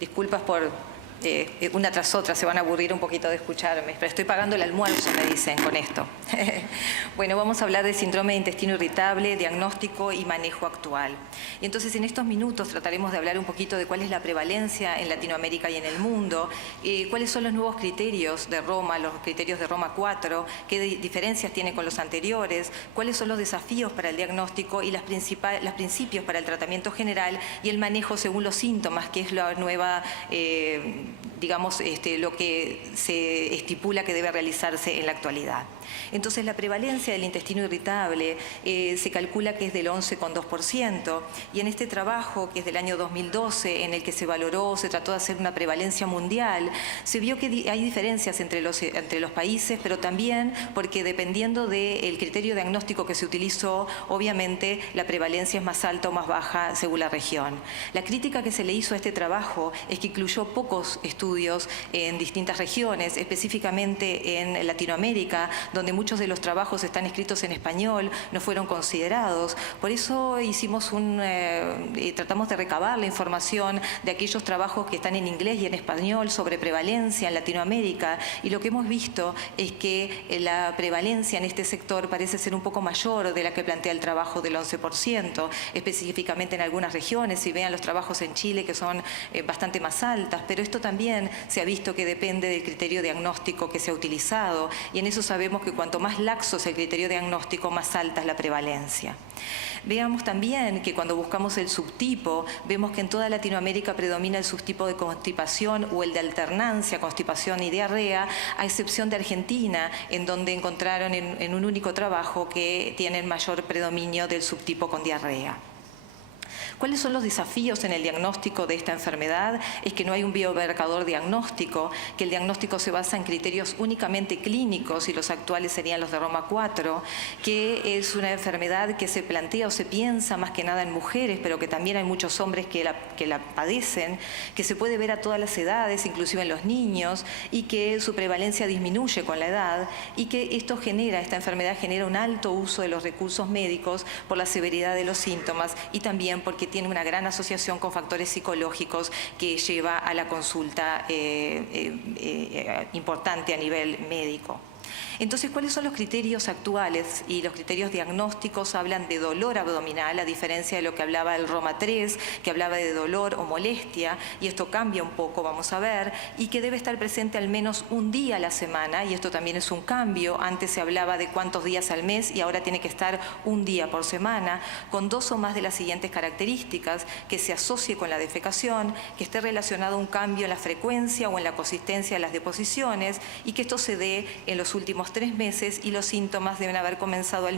Disculpas por una tras otra, se van a aburrir un poquito de escucharme, pero estoy pagando el almuerzo, me dicen, con esto. Bueno, vamos a hablar de síndrome de intestino irritable, diagnóstico y manejo actual. Y entonces en estos minutos trataremos de hablar un poquito de cuál es la prevalencia en Latinoamérica y en el mundo, cuáles son los nuevos criterios de Roma, los criterios de Roma 4, qué diferencias tiene con los anteriores, cuáles son los desafíos para el diagnóstico y los principios para el tratamiento general y el manejo según los síntomas, que es la nueva digamos, lo que se estipula que debe realizarse en la actualidad. Entonces, la prevalencia del intestino irritable se calcula que es del 11,2%, y en este trabajo, que es del año 2012, en el que se valoró, se trató de hacer una prevalencia mundial, se vio que hay diferencias entre los países, pero también porque dependiendo del criterio diagnóstico que se utilizó, obviamente la prevalencia es más alta o más baja según la región. La crítica que se le hizo a este trabajo es que incluyó pocos estudios en distintas regiones, específicamente en Latinoamérica, donde muchos de los trabajos están escritos en español, no fueron considerados. Por eso hicimos tratamos de recabar la información de aquellos trabajos que están en inglés y en español sobre prevalencia en Latinoamérica, y lo que hemos visto es que la prevalencia en este sector parece ser un poco mayor de la que plantea el trabajo del 11%, específicamente en algunas regiones. Si vean los trabajos en Chile, que son bastante más altas, pero esto también se ha visto que depende del criterio diagnóstico que se ha utilizado, y en eso sabemos que cuanto más laxo es el criterio diagnóstico, más alta es la prevalencia. Veamos también que cuando buscamos el subtipo, vemos que en toda Latinoamérica predomina el subtipo de constipación o el de alternancia, constipación y diarrea, a excepción de Argentina, en donde encontraron en un único trabajo que tienen mayor predominio del subtipo con diarrea. ¿Cuáles son los desafíos en el diagnóstico de esta enfermedad? Es que no hay un biomarcador diagnóstico, que el diagnóstico se basa en criterios únicamente clínicos, y los actuales serían los de Roma 4, que es una enfermedad que se plantea o se piensa más que nada en mujeres, pero que también hay muchos hombres que la padecen, que se puede ver a todas las edades, inclusive en los niños, y que su prevalencia disminuye con la edad, y que esta enfermedad genera un alto uso de los recursos médicos por la severidad de los síntomas y también porque tiene una gran asociación con factores psicológicos que lleva a la consulta importante a nivel médico. Entonces, ¿cuáles son los criterios actuales? Y los criterios diagnósticos hablan de dolor abdominal, a diferencia de lo que hablaba el Roma 3, que hablaba de dolor o molestia, y esto cambia un poco, vamos a ver, y que debe estar presente al menos un día a la semana, y esto también es un cambio. Antes se hablaba de cuántos días al mes y ahora tiene que estar un día por semana, con 2 o más de las siguientes características: que se asocie con la defecación, que esté relacionado a un cambio en la frecuencia o en la consistencia de las deposiciones, y que esto se dé en los últimos 3 meses, y los síntomas deben haber comenzado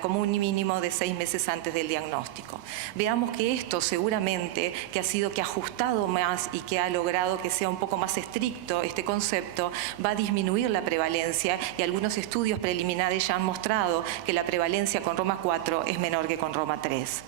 como un mínimo de 6 meses antes del diagnóstico. Veamos que esto seguramente que ha ajustado más y que ha logrado que sea un poco más estricto este concepto, va a disminuir la prevalencia, y algunos estudios preliminares ya han mostrado que la prevalencia con Roma 4 es menor que con Roma 3.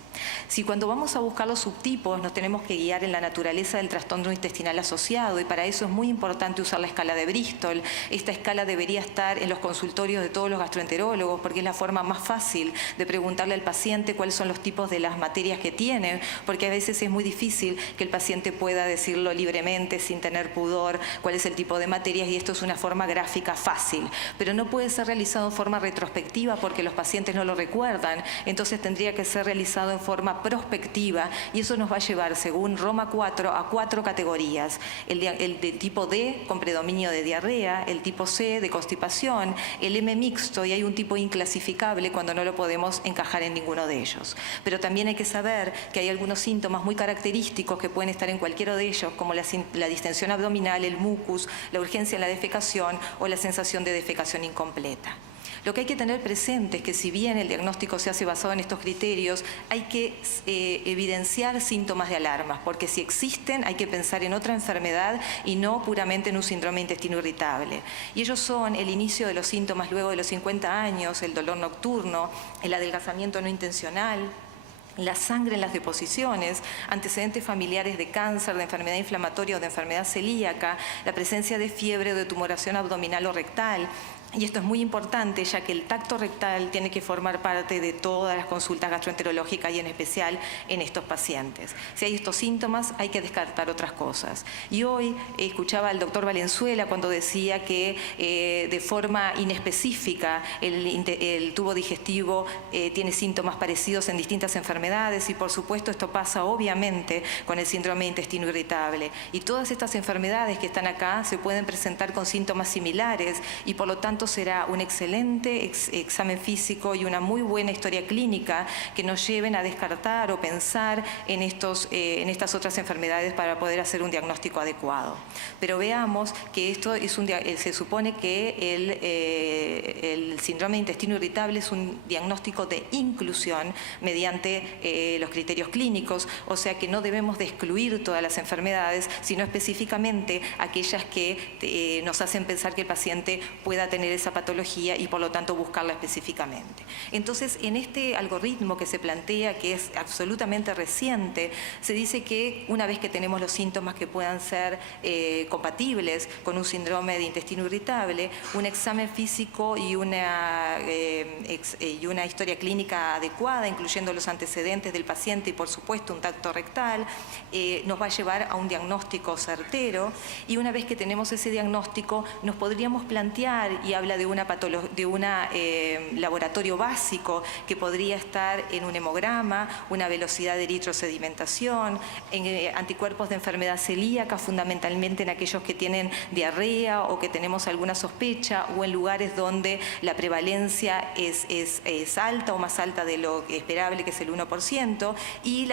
Si cuando vamos a buscar los subtipos nos tenemos que guiar en la naturaleza del trastorno intestinal asociado, y para eso es muy importante usar la escala de Bristol. Esta escala debería estar en los consultorios de todos los gastroenterólogos, porque es la forma más fácil de preguntarle al paciente cuáles son los tipos de las materias que tienen, porque a veces es muy difícil que el paciente pueda decirlo libremente, sin tener pudor, cuál es el tipo de materias, y esto es una forma gráfica fácil. Pero no puede ser realizado en forma retrospectiva porque los pacientes no lo recuerdan, entonces tendría que ser realizado en forma prospectiva, y eso nos va a llevar, según Roma 4, a 4 categorías: el de tipo D con predominio de diarrea, el tipo C de constipación, el M mixto, y hay un tipo inclasificable cuando no lo podemos encajar en ninguno de ellos. Pero también hay que saber que hay algunos síntomas muy característicos que pueden estar en cualquiera de ellos, como la distensión abdominal, el mucus, la urgencia en la defecación o la sensación de defecación incompleta. Lo que hay que tener presente es que si bien el diagnóstico se hace basado en estos criterios, hay que evidenciar síntomas de alarma, porque si existen hay que pensar en otra enfermedad y no puramente en un síndrome de intestino irritable. Y ellos son el inicio de los síntomas luego de los 50 años, el dolor nocturno, el adelgazamiento no intencional, la sangre en las deposiciones, antecedentes familiares de cáncer, de enfermedad inflamatoria o de enfermedad celíaca, la presencia de fiebre o de tumoración abdominal o rectal, Y esto es muy importante, ya que el tacto rectal tiene que formar parte de todas las consultas gastroenterológicas y en especial en estos pacientes. Si hay estos síntomas, hay que descartar otras cosas. Y hoy escuchaba al doctor Valenzuela cuando decía que de forma inespecífica el tubo digestivo tiene síntomas parecidos en distintas enfermedades y por supuesto esto pasa obviamente con el síndrome de intestino irritable. Y todas estas enfermedades que están acá se pueden presentar con síntomas similares y por lo tanto será un excelente examen físico y una muy buena historia clínica que nos lleven a descartar o pensar en estas otras enfermedades para poder hacer un diagnóstico adecuado. Pero veamos que esto es se supone que el síndrome de intestino irritable es un diagnóstico de inclusión mediante los criterios clínicos, o sea que no debemos de excluir todas las enfermedades, sino específicamente aquellas que nos hacen pensar que el paciente pueda tener esa patología y por lo tanto buscarla específicamente. Entonces, en este algoritmo que se plantea, que es absolutamente reciente, se dice que una vez que tenemos los síntomas que puedan ser compatibles con un síndrome de intestino irritable, un examen físico y una historia clínica adecuada, incluyendo los antecedentes del paciente y por supuesto un tacto rectal, nos va a llevar a un diagnóstico certero y una vez que tenemos ese diagnóstico nos podríamos plantear, y habla de un laboratorio básico que podría estar en un hemograma, una velocidad de eritrosedimentación, en anticuerpos de enfermedad celíaca, fundamentalmente en aquellos que tienen diarrea o que tenemos alguna sospecha o en lugares donde la prevalencia es alta o más alta de lo esperable, que es el 1%, y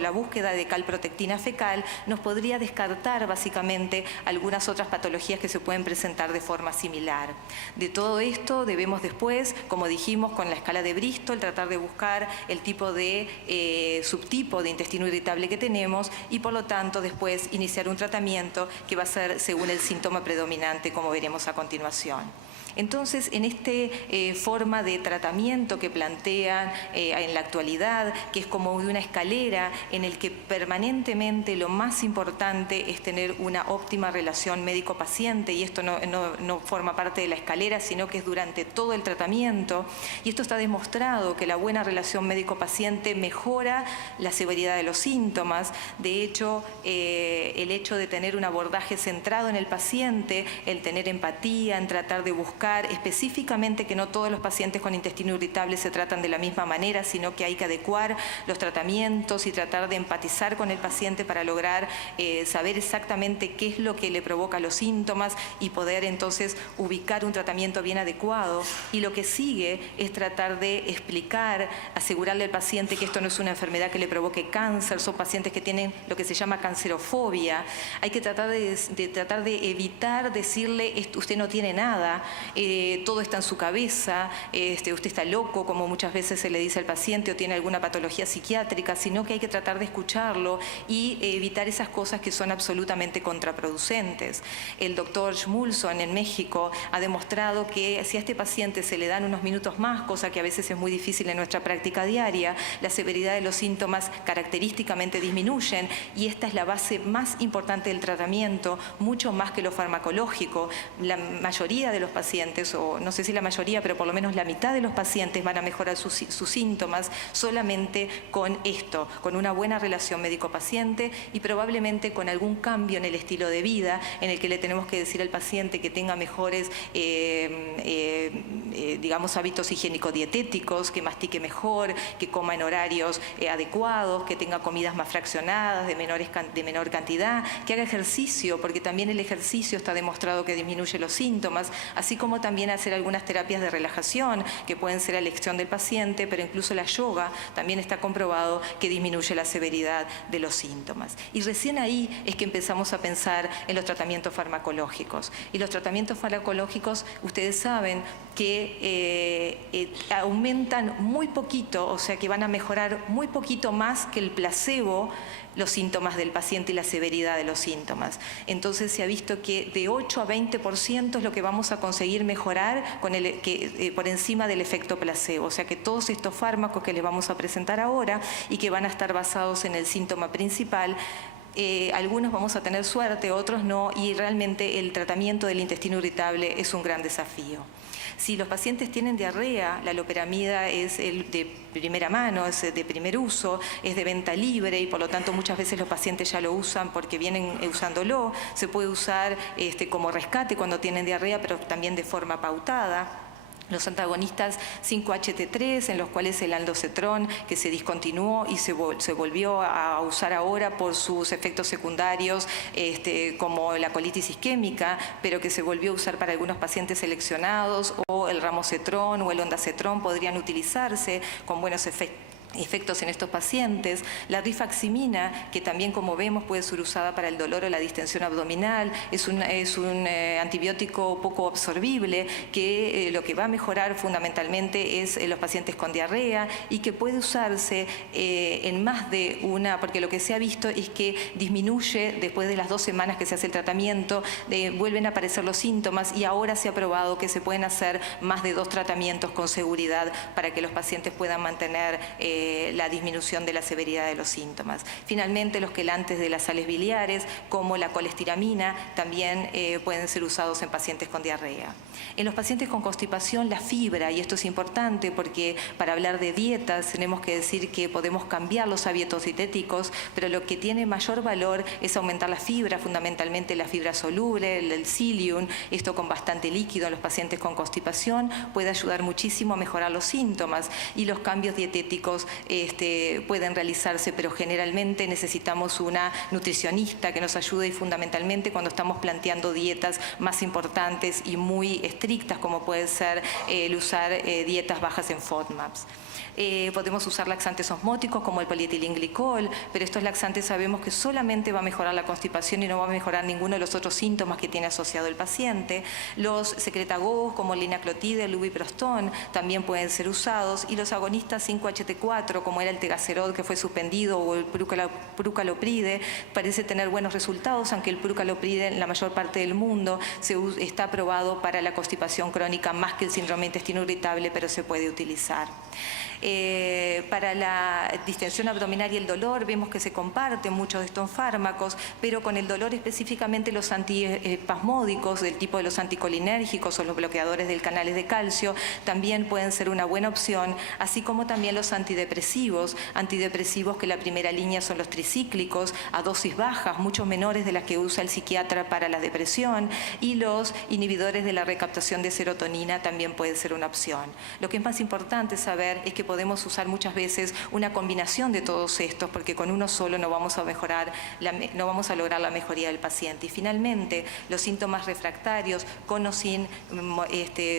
la búsqueda de calprotectina fecal nos podría descartar básicamente algunas otras patologías que se pueden presentar de forma similar. De todo esto debemos después, como dijimos con la escala de Bristol, tratar de buscar el tipo de subtipo de intestino irritable que tenemos y por lo tanto después iniciar un tratamiento que va a ser según el síntoma predominante, como veremos a continuación. Entonces, en esta forma de tratamiento que plantean en la actualidad, que es como de una escalera en el que permanentemente lo más importante es tener una óptima relación médico-paciente, y esto no forma parte de la escalera, sino que es durante todo el tratamiento, y esto está demostrado que la buena relación médico-paciente mejora la severidad de los síntomas. De hecho, el hecho de tener un abordaje centrado en el paciente, el tener empatía, en tratar de buscar específicamente que no todos los pacientes con intestino irritable se tratan de la misma manera, sino que hay que adecuar los tratamientos y tratar de empatizar con el paciente para lograr saber exactamente qué es lo que le provoca los síntomas y poder entonces ubicar un tratamiento bien adecuado. Y lo que sigue es tratar de explicar, asegurarle al paciente que esto no es una enfermedad que le provoque cáncer, son pacientes que tienen lo que se llama cancerofobia. Hay que tratar de evitar decirle usted no tiene nada, todo está en su cabeza, usted está loco, como muchas veces se le dice al paciente, o tiene alguna patología psiquiátrica, sino que hay que tratar de escucharlo y evitar esas cosas que son absolutamente contraproducentes. El doctor Schmulson en México ha demostrado que si a este paciente se le dan unos minutos más, cosa que a veces es muy difícil en nuestra práctica diaria, la severidad de los síntomas característicamente disminuyen, y esta es la base más importante del tratamiento, mucho más que lo farmacológico. La mayoría de los pacientes, o no sé si la mayoría, pero por lo menos la mitad de los pacientes van a mejorar sus síntomas solamente con esto, con una buena relación médico-paciente y probablemente con algún cambio en el estilo de vida en el que le tenemos que decir al paciente que tenga mejores, digamos, hábitos higiénico-dietéticos, que mastique mejor, que coma en horarios adecuados, que tenga comidas más fraccionadas, de menor cantidad, que haga ejercicio, porque también el ejercicio está demostrado que disminuye los síntomas, así como también hacer algunas terapias de relajación que pueden ser a elección del paciente, pero incluso la yoga también está comprobado que disminuye la severidad de los síntomas. Y recién ahí es que empezamos a pensar en los tratamientos farmacológicos. Y los tratamientos farmacológicos, ustedes saben que aumentan muy poquito, o sea que van a mejorar muy poquito más que el placebo los síntomas del paciente y la severidad de los síntomas. Entonces se ha visto que de 8 a 20% es lo que vamos a conseguir mejorar por encima del efecto placebo. O sea que todos estos fármacos que les vamos a presentar ahora y que van a estar basados en el síntoma principal Algunos vamos a tener suerte, otros no, y realmente el tratamiento del intestino irritable es un gran desafío. Si los pacientes tienen diarrea, la loperamida es de primera mano, es de primer uso, es de venta libre y por lo tanto muchas veces los pacientes ya lo usan porque vienen usándolo. Se puede usar como rescate cuando tienen diarrea, pero también de forma pautada. Los antagonistas 5-HT3, en los cuales el aldocetrón, que se discontinuó y se volvió a usar ahora por sus efectos secundarios, como la colitis isquémica, pero que se volvió a usar para algunos pacientes seleccionados, o el ramocetrón o el ondacetrón podrían utilizarse con buenos efectos en estos pacientes. La rifaximina, que también, como vemos, puede ser usada para el dolor o la distensión abdominal, es un antibiótico poco absorbible que lo que va a mejorar fundamentalmente es los pacientes con diarrea y que puede usarse en más de una, porque lo que se ha visto es que disminuye después de las 2 semanas que se hace el tratamiento, vuelven a aparecer los síntomas y ahora se ha probado que se pueden hacer más de 2 tratamientos con seguridad para que los pacientes puedan mantener la disminución de la severidad de los síntomas. Finalmente, los quelantes de las sales biliares, como la colestiramina, también pueden ser usados en pacientes con diarrea. En los pacientes con constipación, la fibra, y esto es importante porque para hablar de dietas tenemos que decir que podemos cambiar los hábitos dietéticos, pero lo que tiene mayor valor es aumentar la fibra, fundamentalmente la fibra soluble, el psyllium, esto con bastante líquido en los pacientes con constipación puede ayudar muchísimo a mejorar los síntomas, y los cambios dietéticos pueden realizarse, pero generalmente necesitamos una nutricionista que nos ayude, y fundamentalmente cuando estamos planteando dietas más importantes y muy estrictas, como puede ser el usar dietas bajas en FODMAPs. Podemos usar laxantes osmóticos como el polietilenglicol, pero estos laxantes sabemos que solamente va a mejorar la constipación y no va a mejorar ninguno de los otros síntomas que tiene asociado el paciente. Los secretagogos como el linaclotide, el lubiprostón también pueden ser usados, y los agonistas 5-HT4 como era el tegacerol, que fue suspendido, o el prucalopride, parece tener buenos resultados, aunque el prucalopride en la mayor parte del mundo está aprobado para la constipación crónica más que el síndrome de intestino irritable, pero se puede utilizar. Para la distensión abdominal y el dolor vemos que se comparten muchos de estos fármacos, pero con el dolor específicamente los antiespasmódicos del tipo de los anticolinérgicos o los bloqueadores del canales de calcio también pueden ser una buena opción, así como también los antidepresivos que la primera línea son los tricíclicos a dosis bajas, mucho menores de las que usa el psiquiatra para la depresión, y los inhibidores de la recaptación de serotonina también pueden ser una opción. Lo que es más importante saber es que podemos usar muchas veces una combinación de todos estos, porque con uno solo no vamos a lograr la mejoría del paciente. Y finalmente, los síntomas refractarios, con o sin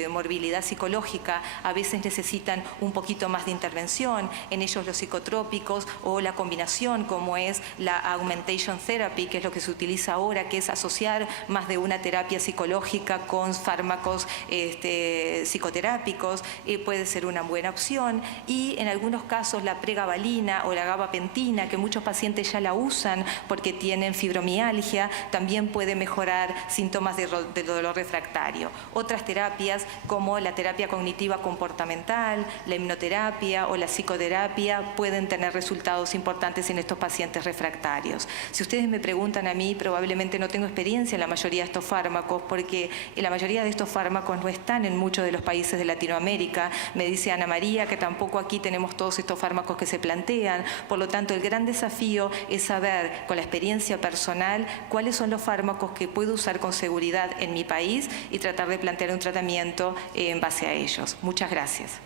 morbilidad psicológica, a veces necesitan un poquito más de intervención, en ellos los psicotrópicos o la combinación, como es la augmentation therapy, que es lo que se utiliza ahora, que es asociar más de una terapia psicológica con fármacos psicoterápicos, puede ser una buena opción. Y en algunos casos la pregabalina o la gabapentina, que muchos pacientes ya la usan porque tienen fibromialgia, también puede mejorar síntomas de dolor refractario. Otras terapias como la terapia cognitiva comportamental, la hipnoterapia o la psicoterapia pueden tener resultados importantes en estos pacientes refractarios. Si ustedes me preguntan a mí, probablemente no tengo experiencia en la mayoría de estos fármacos, porque la mayoría de estos fármacos no están en muchos de los países de Latinoamérica. Me dice Ana María que tampoco aquí tenemos todos estos fármacos que se plantean. Por lo tanto, el gran desafío es saber, con la experiencia personal, cuáles son los fármacos que puedo usar con seguridad en mi país y tratar de plantear un tratamiento en base a ellos. Muchas gracias.